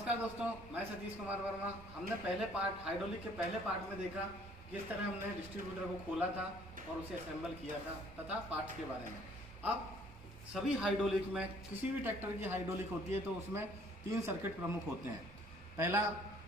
नमस्कार दोस्तों, मैं सतीश कुमार वर्मा। हमने पहले पार्ट हाइड्रोलिक के पहले पार्ट में देखा किस तरह हमने डिस्ट्रीब्यूटर को खोला था और उसे असेंबल किया था तथा पार्ट्स के बारे में। अब सभी हाइड्रोलिक में किसी भी ट्रैक्टर की हाइड्रोलिक होती है तो उसमें 3 सर्किट प्रमुख होते हैं। पहला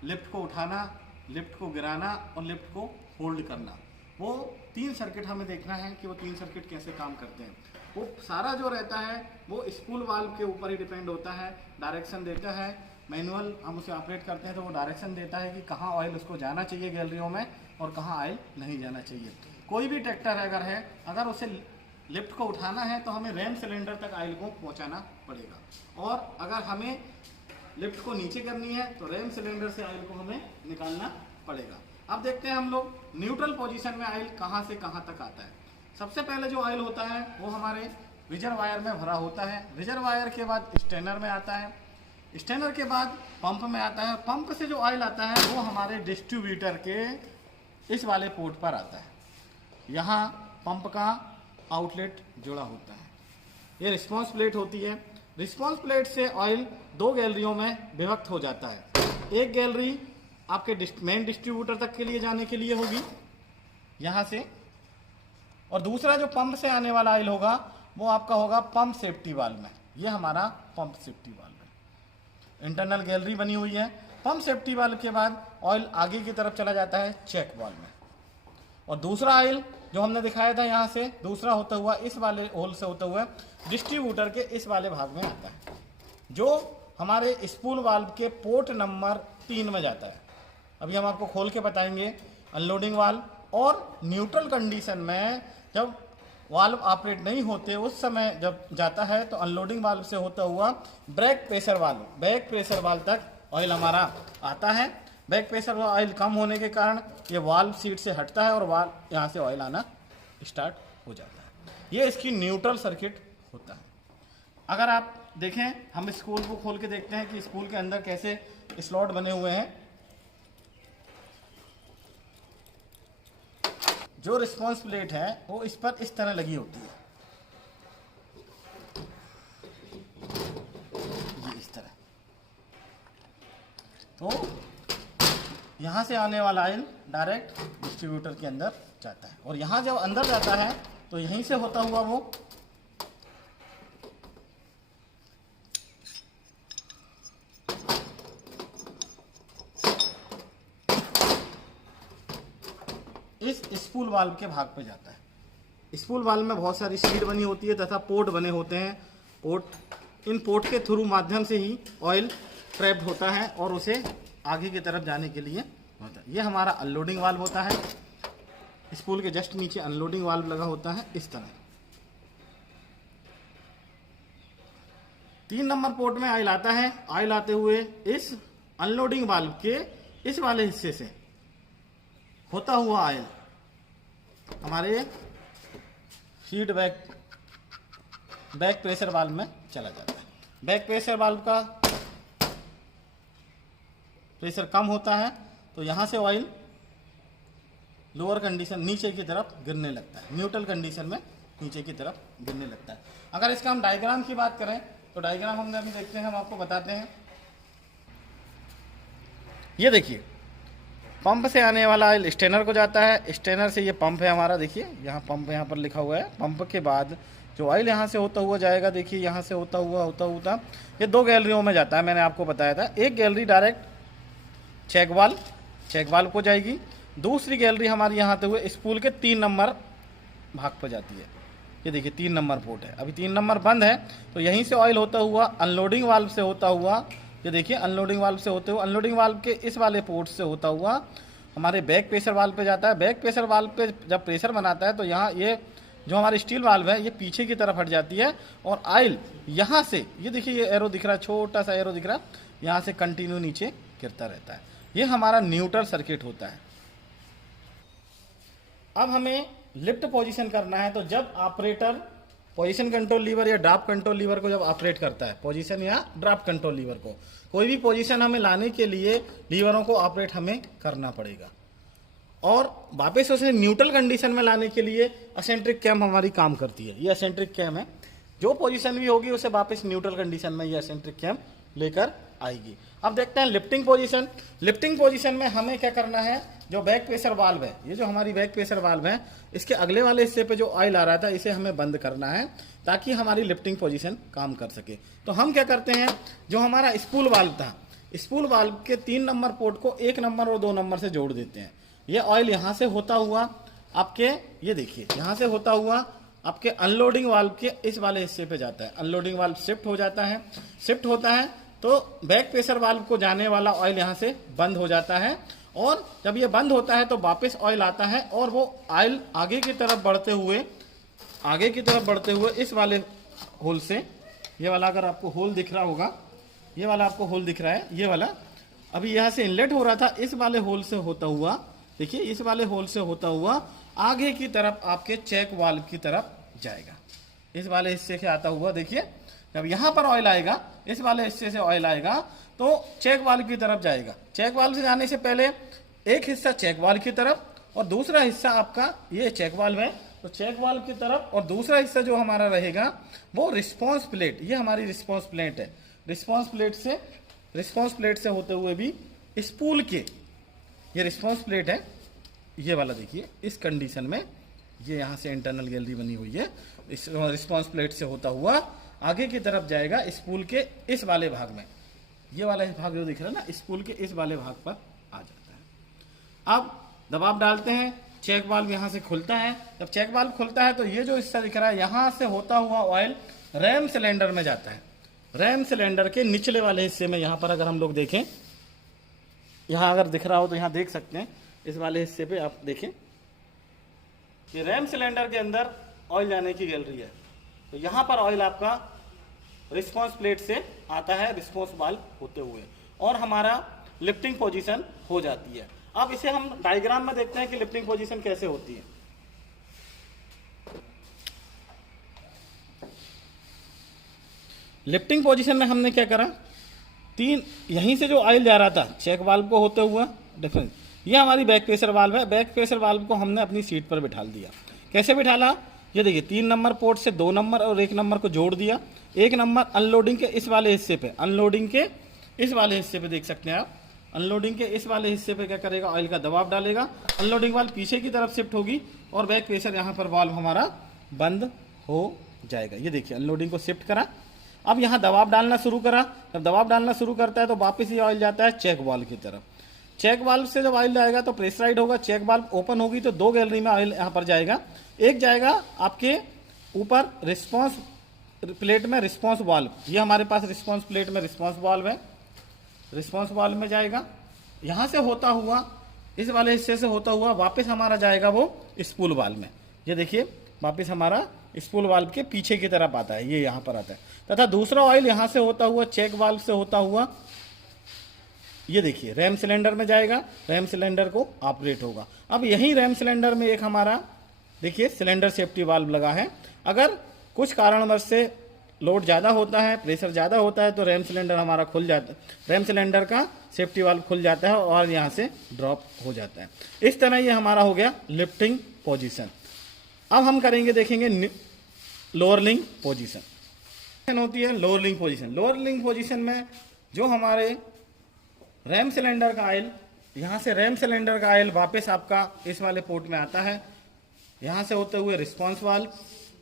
लिफ्ट को उठाना, लिफ्ट को गिराना और लिफ्ट को होल्ड करना। वो 3 सर्किट हमें देखना है कि वो 3 सर्किट कैसे काम करते हैं। वो सारा जो रहता है वो स्पूल वाल्व के ऊपर ही डिपेंड होता है। डायरेक्शन देता है, मैनुअल हम उसे ऑपरेट करते हैं तो वो डायरेक्शन देता है कि कहाँ ऑयल उसको जाना चाहिए गैलरियों में और कहाँ ऑयल नहीं जाना चाहिए। कोई भी ट्रैक्टर अगर उसे लिफ्ट को उठाना है तो हमें रैम सिलेंडर तक ऑयल को पहुँचाना पड़ेगा, और अगर हमें लिफ्ट को नीचे करनी है तो रैम सिलेंडर से ऑयल को हमें निकालना पड़ेगा। अब देखते हैं हम लोग न्यूट्रल पोजीशन में ऑयल कहाँ से कहाँ तक आता है। सबसे पहले जो ऑयल होता है वो हमारे रिजर्वायर में भरा होता है। रिजर्वायर के बाद स्टेनर में आता है, स्टेनर के बाद पंप में आता है। पंप से जो ऑयल आता है वो हमारे डिस्ट्रीब्यूटर के इस वाले पोर्ट पर आता है। यहाँ पंप का आउटलेट जुड़ा होता है। ये रिस्पॉन्स प्लेट होती है। रिस्पॉन्स प्लेट से ऑयल 2 गैलरियों में विभक्त हो जाता है। एक गैलरी आपके मेन डिस्ट्रीब्यूटर तक के लिए जाने के लिए होगी यहाँ से, और दूसरा जो पंप से आने वाला ऑयल होगा वो आपका होगा पंप सेफ्टी वाल्व में। ये हमारा पंप सेफ्टी वाल्व है। इंटरनल गैलरी बनी हुई है। पंप सेफ्टी वाल्व के बाद ऑयल आगे की तरफ चला जाता है चेक वाल्व में, और दूसरा ऑयल जो हमने दिखाया था यहाँ से दूसरा होता हुआ इस वाले होल से होता हुआ डिस्ट्रीब्यूटर के इस वाले भाग में आता है, जो हमारे स्पूल वाल्व के पोर्ट नंबर 3 में जाता है। अभी हम आपको खोल के बताएंगे। अनलोडिंग वाल्व और न्यूट्रल कंडीशन में जब वाल्व ऑपरेट नहीं होते उस समय जब जाता है तो अनलोडिंग वाल्व से होता हुआ बैक प्रेशर वाल्व तक ऑयल हमारा आता है। बैक प्रेशर ऑयल कम होने के कारण ये वाल्व सीट से हटता है और वाल्व यहाँ से ऑयल आना स्टार्ट हो जाता है। ये इसकी न्यूट्रल सर्किट होता है। अगर आप देखें, हम स्पूल को खोल के देखते हैं कि स्पूल के अंदर कैसे स्लॉट बने हुए हैं। जो रिस्पॉन्स प्लेट है वो इस पर इस तरह लगी होती है, ये इस तरह। तो यहाँ से आने वाला ऑयल डायरेक्ट डिस्ट्रीब्यूटर के अंदर जाता है, और यहाँ जब अंदर जाता है तो यहीं से होता हुआ वो इस स्पूल वाल्व के भाग पे जाता है। स्पूल वाल्व में बहुत सारी शीट बनी होती है तथा पोर्ट बने होते हैं। इन पोर्ट के थ्रू माध्यम से ही ऑयल ट्रैप्ड होता है और उसे आगे की तरफ जाने के लिए होता है। ये हमारा अनलोडिंग वाल्व होता है। स्पूल के जस्ट नीचे अनलोडिंग वाल्व लगा होता है इस तरह। 3 नंबर पोर्ट में ऑयल आता है। ऑयल आते हुए इस अनलोडिंग वाल्व के इस वाले हिस्से से होता हुआ ऑयल हमारे फीड बैक प्रेशर वाल्व में चला जाता है। बैक प्रेशर वाल्व का प्रेशर कम होता है तो यहाँ से ऑयल लोअर कंडीशन नीचे की तरफ गिरने लगता है। न्यूट्रल कंडीशन में नीचे की तरफ गिरने लगता है। अगर इसका हम डायग्राम की बात करें तो डायग्राम हमने अभी देखते हैं, हम आपको बताते हैं। ये देखिए, पंप से आने वाला ऑयल स्टेनर को जाता है। स्टेनर से ये पंप है हमारा, देखिए यहाँ पंप यहाँ पर लिखा हुआ है। पंप के बाद जो ऑयल यहाँ से होता हुआ जाएगा, देखिए यहाँ से होता हुआ ये 2 गैलरियों में जाता है। मैंने आपको बताया था, एक गैलरी डायरेक्ट चेक वाल्व को जाएगी। दूसरी गैलरी हमारी यहाँ आते हुए स्पूल के 3 नंबर भाग पर जाती है। ये देखिए 3 नंबर पोर्ट है। अभी 3 नंबर बंद है तो यहीं से ऑयल होता हुआ अनलोडिंग वाल्व से होता हुआ, ये देखिए अनलोडिंग वाल्व से होते हुए अनलोडिंग वाल्व के इस वाले पोर्ट से होता हुआ हमारे बैक प्रेशर वाल्व पे जाता है। बैक प्रेशर वाल्व पे जब प्रेशर बनाता है तो यहाँ ये जो हमारी स्टील वाल्व है ये पीछे की तरफ हट जाती है, और ऑयल यहाँ से, ये देखिए ये एरो दिख रहा है, छोटा सा एरो दिख रहा है, यहाँ से कंटिन्यू नीचे गिरता रहता है। ये हमारा न्यूट्रल सर्किट होता है। अब हमें लिफ्ट पोजीशन करना है तो जब ऑपरेटर पोजीशन कंट्रोल लीवर या ड्राफ्ट कंट्रोल लीवर को जब ऑपरेट करता है, पोजीशन या ड्राफ्ट कंट्रोल लीवर को, कोई भी पोजीशन हमें लाने के लिए लीवरों को ऑपरेट हमें करना पड़ेगा, और वापस उसे न्यूट्रल कंडीशन में लाने के लिए असेंट्रिक कैम हमारी काम करती है। ये असेंट्रिक कैम है, जो पोजीशन भी होगी उसे वापस न्यूट्रल कंडीशन में ये एसेंट्रिक कैम लेकर आएगी। अब देखते हैं लिफ्टिंग पोजीशन। लिफ्टिंग पोजीशन में हमें क्या करना है, जो बैक प्रेशर वाल्व है, ये जो हमारी बैक प्रेशर वाल्व है, इसके अगले वाले हिस्से पे जो ऑयल आ रहा था इसे हमें बंद करना है ताकि हमारी लिफ्टिंग पोजीशन काम कर सके। तो हम क्या करते हैं, जो हमारा स्पूल वाल्व था, स्पूल वाल्व के 3 नंबर पोर्ट को 1 नंबर और 2 नंबर से जोड़ देते हैं। ये ऑयल यहाँ से होता हुआ आपके, ये देखिए यहाँ से होता हुआ आपके अनलोडिंग वाल्व के इस वाले हिस्से पे जाता है। अनलोडिंग वाल्व शिफ्ट हो जाता है, शिफ्ट होता है तो बैक प्रेशर वाल्व को जाने वाला ऑयल यहाँ से बंद हो जाता है, और जब ये बंद होता है तो वापस ऑयल आता है और वो ऑयल आगे की तरफ बढ़ते हुए इस वाले होल से, ये वाला अगर आपको होल दिख रहा होगा, ये वाला आपको होल दिख रहा है, ये वाला अभी यहाँ से इनलेट हो रहा था, इस वाले होल से होता हुआ, देखिए इस वाले होल से होता हुआ आगे की तरफ आपके चेक वाल्व की तरफ जाएगा। इस वाले हिस्से से आता हुआ, देखिए जब यहाँ पर ऑयल आएगा, इस वाले हिस्से से ऑयल आएगा तो चेक वाल्व की तरफ जाएगा। चेक वाल्व से जाने से पहले एक हिस्सा चेक वाल्व की तरफ और दूसरा हिस्सा आपका ये चेक वाल्व है, तो चेक वाल्व की तरफ, और दूसरा हिस्सा जो हमारा रहेगा वो रिस्पॉन्स प्लेट, ये हमारी रिस्पॉन्स प्लेट है। रिस्पॉन्स प्लेट से होते हुए भी स्पूल के, ये रिस्पॉन्स प्लेट है, ये वाला देखिए इस कंडीशन में, ये यहाँ से इंटरनल गैलरी बनी हुई है, इस रिस्पॉन्स प्लेट से होता हुआ आगे की तरफ जाएगा स्पूल के इस वाले भाग में, ये वाला भाग जो दिख रहा है ना, स्पूल के इस वाले भाग पर आ जाता है। अब दबाव डालते हैं, चेक वाल्व यहाँ से खुलता है। जब चेक वाल्व खुलता है तो ये जो हिस्सा दिख रहा है, यहाँ से होता हुआ ऑयल रैम सिलेंडर में जाता है। रैम सिलेंडर के निचले वाले हिस्से में, यहाँ पर अगर हम लोग देखें, यहाँ अगर दिख रहा हो तो यहाँ देख सकते हैं, इस वाले हिस्से पे आप देखें, ये रैम सिलेंडर के अंदर ऑयल जाने की गैलरी है। तो यहाँ पर ऑयल आपका रिस्पॉन्स प्लेट से आता है, रिस्पॉन्स वाल्व होते हुए, और हमारा लिफ्टिंग पोजीशन हो जाती है। अब इसे हम डायग्राम में देखते हैं कि लिफ्टिंग पोजीशन कैसे होती है। लिफ्टिंग पोजीशन में हमने क्या करा, 3 यहीं से जो ऑयल जा रहा था चेक वाल्व को होते हुआ डिफरेंस, ये हमारी बैक प्रेशर वाल्व है। बैक प्रेशर वाल्व को हमने अपनी सीट पर बिठा दिया। कैसे बिठाला, ये देखिए 3 नंबर पोर्ट से 2 नंबर और 1 नंबर को जोड़ दिया। 1 नंबर अनलोडिंग के इस वाले हिस्से पे, अनलोडिंग के इस वाले हिस्से पे देख सकते हैं आप, अनलोडिंग के इस वाले हिस्से पे क्या करेगा, ऑयल का दबाव डालेगा, अनलोडिंग वाल्व पीछे की तरफ शिफ्ट होगी और बैक प्रेशर यहाँ पर वाल्व हमारा बंद हो जाएगा। ये देखिए अनलोडिंग को शिफ्ट करा, अब यहाँ दबाव डालना शुरू करा। जब दबाव डालना शुरू करता है तो वापस ये ऑयल जाता है चेक वाल्व की तरफ। चेक वाल्व से जब ऑयल जाएगा तो प्रेशराइड होगा, चेक वाल्व ओपन होगी तो 2 गैलरी में ऑयल यहाँ पर जाएगा। एक जाएगा आपके ऊपर रिस्पॉन्स प्लेट में, रिस्पॉन्स वाल्व, ये हमारे पास रिस्पॉन्स प्लेट में रिस्पॉन्स वाल्व है, रिस्पॉन्स वाल्व में जाएगा। यहाँ से होता हुआ, इस वाले हिस्से से होता हुआ वापस हमारा जाएगा वो स्पूल वाल्व में। ये देखिए वापस हमारा स्पूल वाल्व के पीछे की तरफ आता है, ये यहाँ पर आता है, तथा दूसरा ऑयल यहाँ से होता हुआ चेक वाल्व से होता हुआ, ये देखिए रैम सिलेंडर में जाएगा, रैम सिलेंडर को ऑपरेट होगा। अब यही रैम सिलेंडर में एक हमारा देखिए सिलेंडर सेफ्टी वाल्व लगा है। अगर कुछ कारणवश से लोड ज़्यादा होता है, प्रेशर ज़्यादा होता है तो रैम सिलेंडर हमारा खुल जाता है, रैम सिलेंडर का सेफ्टी वाल्व खुल जाता है और यहाँ से ड्रॉप हो जाता है। इस तरह ये हमारा हो गया लिफ्टिंग पोजीशन। अब हम करेंगे, देखेंगे लोअर लिंक पोजीशन होती है। Lower link position, lower link position में जो हमारे रैम सिलेंडर का ऑयल, यहाँ से रैम सिलेंडर का ऑयल वापस आपका इस वाले पोर्ट में आता है, यहाँ से होते हुए रिस्पॉन्स वाल्व,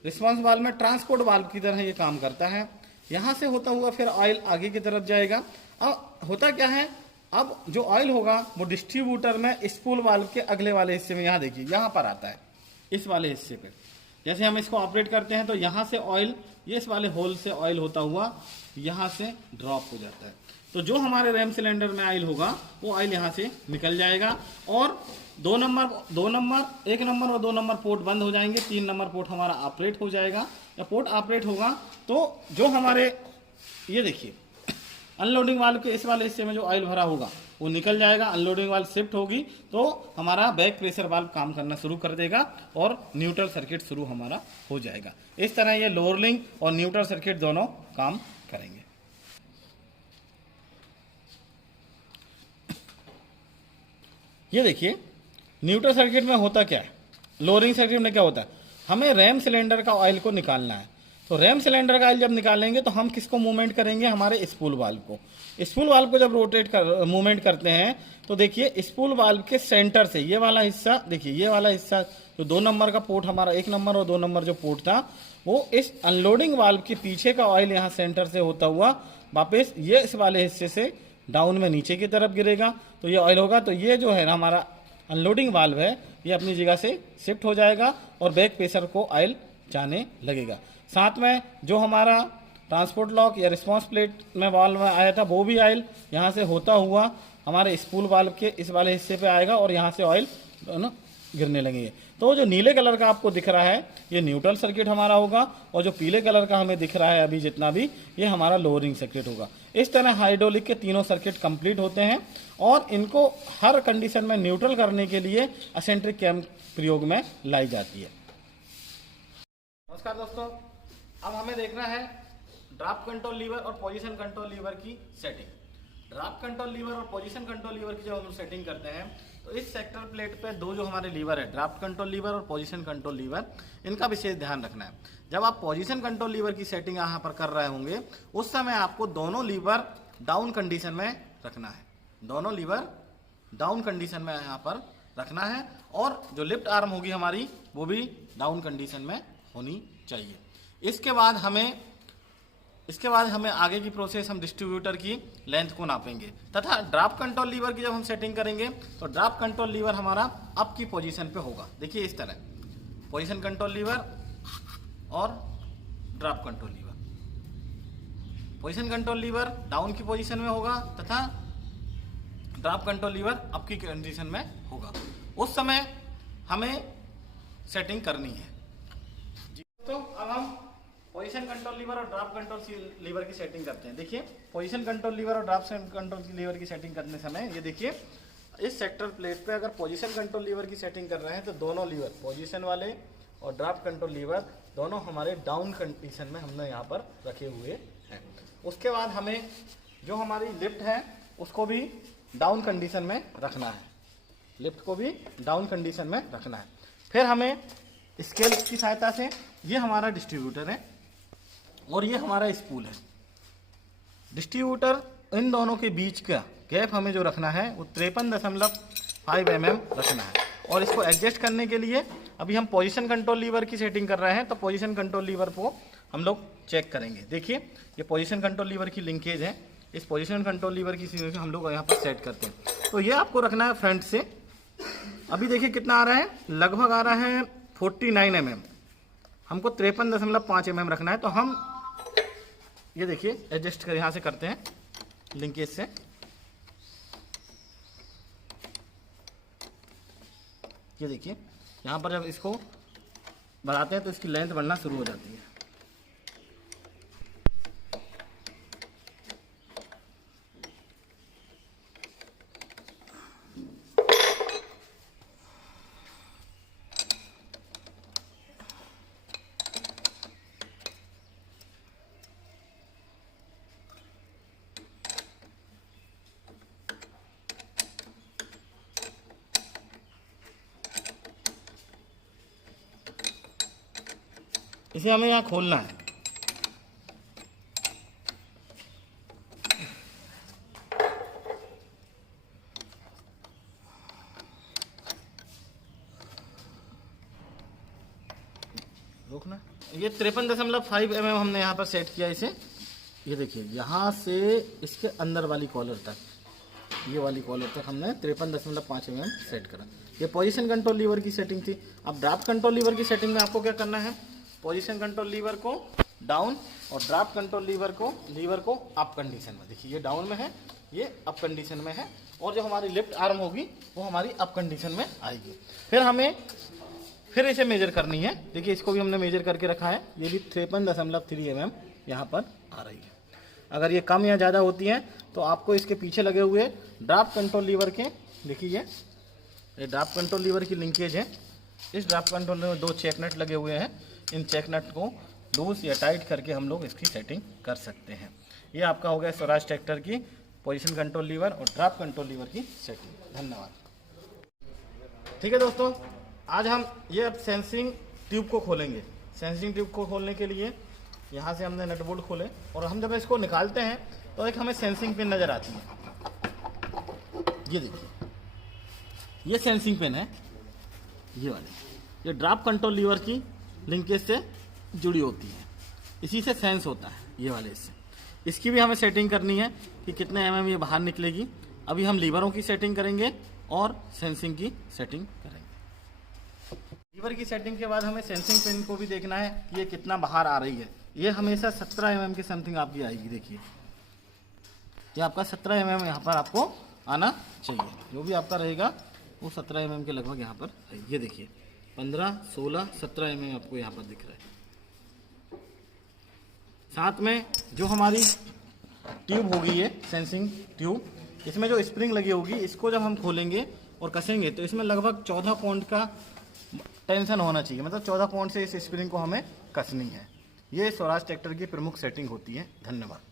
रिस्पॉन्स वाल्व में ट्रांसपोर्ट वाल्व की तरह ये काम करता है। यहाँ से होता हुआ फिर ऑयल आगे की तरफ जाएगा। अब होता क्या है, अब जो ऑयल होगा वो डिस्ट्रीब्यूटर में स्पूल वाल्व के अगले वाले हिस्से में, यहाँ देखिए यहाँ पर आता है, इस वाले हिस्से पे। जैसे हम इसको ऑपरेट करते हैं तो यहाँ से ऑयल, ये इस वाले होल से ऑयल होता हुआ यहाँ से ड्रॉप हो जाता है। तो जो हमारे रैम सिलेंडर में ऑयल होगा वो ऑयल यहाँ से निकल जाएगा और 1 नंबर और 2 नंबर पोर्ट बंद हो जाएंगे, 3 नंबर पोर्ट हमारा ऑपरेट हो जाएगा। या पोर्ट ऑपरेट होगा तो जो हमारे, ये देखिए अनलोडिंग वाल्व के इस वाले हिस्से में जो ऑयल भरा होगा वो निकल जाएगा, अनलोडिंग वाल्व शिफ्ट होगी तो हमारा बैक प्रेशर वाल्व काम करना शुरू कर देगा और न्यूट्रल सर्किट शुरू हमारा हो जाएगा। इस तरह ये लोअर लिंक और न्यूट्रल सर्किट दोनों काम करेंगे। ये देखिए न्यूट्रल सर्किट में होता क्या है, लोअरिंग सर्किट में क्या होता है, हमें रैम सिलेंडर का ऑयल को निकालना है। तो रैम सिलेंडर का ऑयल जब निकालेंगे तो हम किसको मूवमेंट करेंगे, हमारे स्पूल वाल्व को। स्पूल वाल्व को जब मूवमेंट करते हैं तो देखिए स्पूल वाल्व के सेंटर से ये वाला हिस्सा, देखिए ये वाला हिस्सा जो 2 नंबर का पोर्ट हमारा, 1 नंबर और 2 नंबर जो पोर्ट था, वो इस अनलोडिंग वाल्व के पीछे का ऑयल यहाँ सेंटर से होता हुआ वापस ये इस वाले हिस्से से डाउन में नीचे की तरफ गिरेगा, तो ये ऑयल होगा। तो ये जो है ना हमारा अनलोडिंग वाल्व है, ये अपनी जगह से शिफ्ट हो जाएगा और बैक प्रेशर को ऑयल जाने लगेगा। साथ में जो हमारा ट्रांसपोर्ट लॉक या रिस्पॉन्स प्लेट में वाल्व में आया था, वो भी ऑयल यहाँ से होता हुआ हमारे स्पूल वाल्व के इस वाले हिस्से पे आएगा और यहाँ से ऑयल ना गिरने लगेंगे। तो जो नीले कलर का आपको दिख रहा है ये न्यूट्रल सर्किट हमारा होगा, और जो पीले कलर का हमें दिख रहा है अभी जितना भी, ये हमारा लोअरिंग सर्किट होगा। इस तरह हाइड्रोलिक के तीनों सर्किट कंप्लीट होते हैं और इनको हर कंडीशन में न्यूट्रल करने के लिए एसेंट्रिक कैम प्रयोग में लाई जाती है। नमस्कार दोस्तों, अब हमें देखना है ड्राफ्ट कंट्रोल लीवर और पोजीशन कंट्रोल लीवर की सेटिंग। ड्राफ्ट कंट्रोल लीवर और पोजीशन कंट्रोल लीवर की जब हम सेटिंग करते हैं तो इस सेक्टर प्लेट पे दो जो हमारे लीवर है, ड्राफ्ट कंट्रोल लीवर और पोजीशन कंट्रोल लीवर, इनका विशेष ध्यान रखना है। जब आप पोजीशन कंट्रोल लीवर की सेटिंग यहाँ पर कर रहे होंगे उस समय आपको दोनों लीवर डाउन कंडीशन में रखना है, दोनों लीवर डाउन कंडीशन में यहाँ पर रखना है, और जो लिफ्ट आर्म होगी हमारी वो भी डाउन कंडीशन में होनी चाहिए। इसके बाद हमें आगे की प्रोसेस, हम डिस्ट्रीब्यूटर की लेंथ को नापेंगे तथा ड्राफ्ट कंट्रोल लीवर की जब हम सेटिंग करेंगे तो ड्राफ्ट कंट्रोल लीवर हमारा अप की पोजीशन पे होगा। देखिए इस तरह पोजीशन कंट्रोल लीवर और draft control lever, position control lever down की पोजीशन में होगा तथा ड्राफ्ट कंट्रोल लीवर अप की कंडीशन में होगा। उस समय हमें सेटिंग करनी है। तो अब हम पोजीशन कंट्रोल लीवर और ड्राफ्ट कंट्रोल लीवर की सेटिंग करते हैं। देखिए पोजीशन कंट्रोल लीवर और ड्राफ्ट कंट्रोल लीवर की सेटिंग करने समय ये देखिए इस सेक्टर प्लेट पे अगर पोजीशन कंट्रोल लीवर की सेटिंग कर रहे हैं तो दोनों लीवर, पोजीशन वाले और ड्राफ्ट कंट्रोल लीवर, दोनों हमारे डाउन कंडीशन में हमने यहाँ पर रखे हुए हैं। उसके बाद हमें जो हमारी लिफ्ट है उसको भी डाउन कंडीशन में रखना है, लिफ्ट को भी डाउन कंडीशन में रखना है। फिर हमें स्केल की सहायता से, ये हमारा डिस्ट्रीब्यूटर है और ये हमारा स्पूल है। डिस्ट्रीब्यूटर इन दोनों के बीच का गैप हमें जो रखना है वो 53.5 mm रखना है। और इसको एडजस्ट करने के लिए अभी हम पोजीशन कंट्रोल लीवर की सेटिंग कर रहे हैं, तो पोजीशन कंट्रोल लीवर को हम लोग चेक करेंगे। देखिए ये पोजीशन कंट्रोल लीवर की लिंकेज है, इस पोजीशन कंट्रोल लीवर की हम लोग यहाँ पर सेट करते हैं। तो ये आपको रखना है फ्रंट से। अभी देखिए कितना आ रहा है, लगभग आ रहा है 49 mm, हमको 53.5 mm रखना है। तो हम ये देखिए एडजस्ट कर यहाँ से करते हैं लिंकेज से, ये देखिए यहाँ पर जब इसको बढ़ाते हैं तो इसकी लेंथ बढ़ना शुरू हो जाती है। इसे हमें यहाँ खोलना है। रोकना। ये 53.5 mm हमने यहाँ पर सेट किया इसे। ये देखिए यहाँ से इसके अंदर वाली कॉलर तक, ये वाली कॉलर तक हमने 53.5 mm सेट करा। ये पोजीशन कंट्रोल लीवर की सेटिंग थी। अब ड्राफ्ट कंट्रोल लीवर की सेटिंग में आपको क्या करना है, पोजीशन कंट्रोल लीवर को डाउन और ड्राफ्ट कंट्रोल लीवर को अप कंडीशन में, देखिए ये डाउन में है, ये अप कंडीशन में है, और जो हमारी लिफ्ट आर्म होगी वो हमारी अप कंडीशन में आएगी। फिर हमें इसे मेजर करनी है। देखिए इसको भी हमने मेजर करके रखा है, ये भी 53.3 mm यहाँ पर आ रही है। अगर ये कम या ज़्यादा होती है तो आपको इसके पीछे लगे हुए ड्राफ्ट कंट्रोल लीवर के, देखिए ये ड्राफ्ट कंट्रोल लीवर की लिंकेज है। इस ड्राफ्ट कंट्रोल में 2 चेक नट लगे हुए हैं, इन चेक नट को लूज या टाइट करके हम लोग इसकी सेटिंग कर सकते हैं। ये आपका हो गया स्वराज ट्रैक्टर की पोजीशन कंट्रोल लीवर और ड्राफ्ट कंट्रोल लीवर की सेटिंग। धन्यवाद। ठीक है दोस्तों, आज हम ये अब सेंसिंग ट्यूब को खोलेंगे। सेंसिंग ट्यूब को खोलने के लिए यहाँ से हमने नट बोल्ट खोले और हम जब इसको निकालते हैं तो एक हमें सेंसिंग पिन नज़र आती है। ये देखिए, ये सेंसिंग पिन है, ये वाली, ये ड्राफ्ट कंट्रोल लीवर की लिंकेज से जुड़ी होती है, इसी से सेंस होता है ये वाले से। इसकी भी हमें सेटिंग करनी है कि कितने mm ये बाहर निकलेगी। अभी हम लीवरों की सेटिंग करेंगे और सेंसिंग की सेटिंग करेंगे। लीवर की सेटिंग के बाद हमें सेंसिंग पिन को भी देखना है कि ये कितना बाहर आ रही है। ये हमेशा 17 mm के समथिंग आपकी आएगी। देखिए, ये आपका 17 mm यहाँ पर आपको आना चाहिए। जो भी आपका रहेगा वो 17 mm के लगभग यहाँ पर है। ये देखिए 15, 16, 17 mm आपको यहाँ पर दिख रहा है। साथ में जो हमारी ट्यूब होगी, ये सेंसिंग ट्यूब, इसमें जो स्प्रिंग लगी होगी, इसको जब हम खोलेंगे और कसेंगे तो इसमें लगभग 14 पॉइंट का टेंशन होना चाहिए। मतलब 14 पॉइंट से इस स्प्रिंग को हमें कसनी है। ये स्वराज ट्रैक्टर की प्रमुख सेटिंग होती है। धन्यवाद।